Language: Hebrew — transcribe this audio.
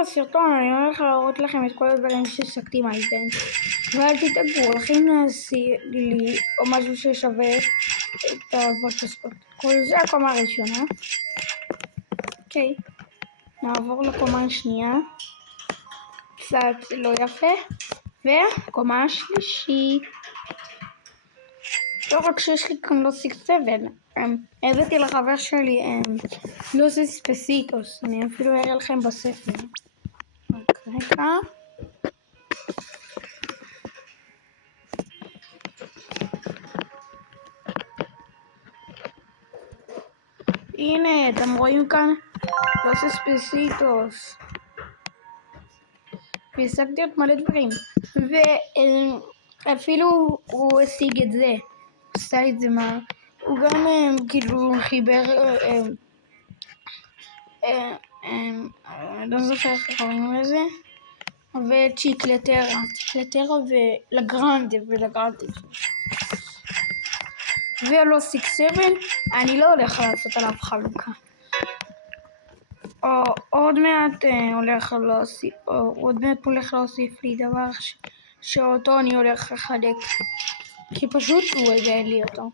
בסרטון אני הולך להראות לכם את כל הדברים שהשגתי מהאיבנט, ואל תדאגו, הולכים להשיג לי או משהו ששווה את הפוטוספוט. כל זה הקומה הראשונה. אוקיי, נעבור לקומה השנייה, קצת לא יפה, והקומה השלישית. לא רק שיש לי כאן לוסי 7, הבאתי לחבר שלי לוסי ספסיטוס, אני אפילו אראה לכם בספר. רק רגע. הנה, אתם רואים כאן לוסי ספסיטוס. והשגתי עוד מלא דברים, ואפילו הוא השיג את זה, עשה את זה מה, הוא גם כאילו חיבר, לא זוכר איך קוראים לזה, וצ'יקלטרה ולגרנדה ולוסי 7, אני לא הולך לעשות עליו חלוקה. עוד מעט הולך להוסיף לי דבר שאותו אני הולך לחלק, כי פשוט הוא הביא לי אותו.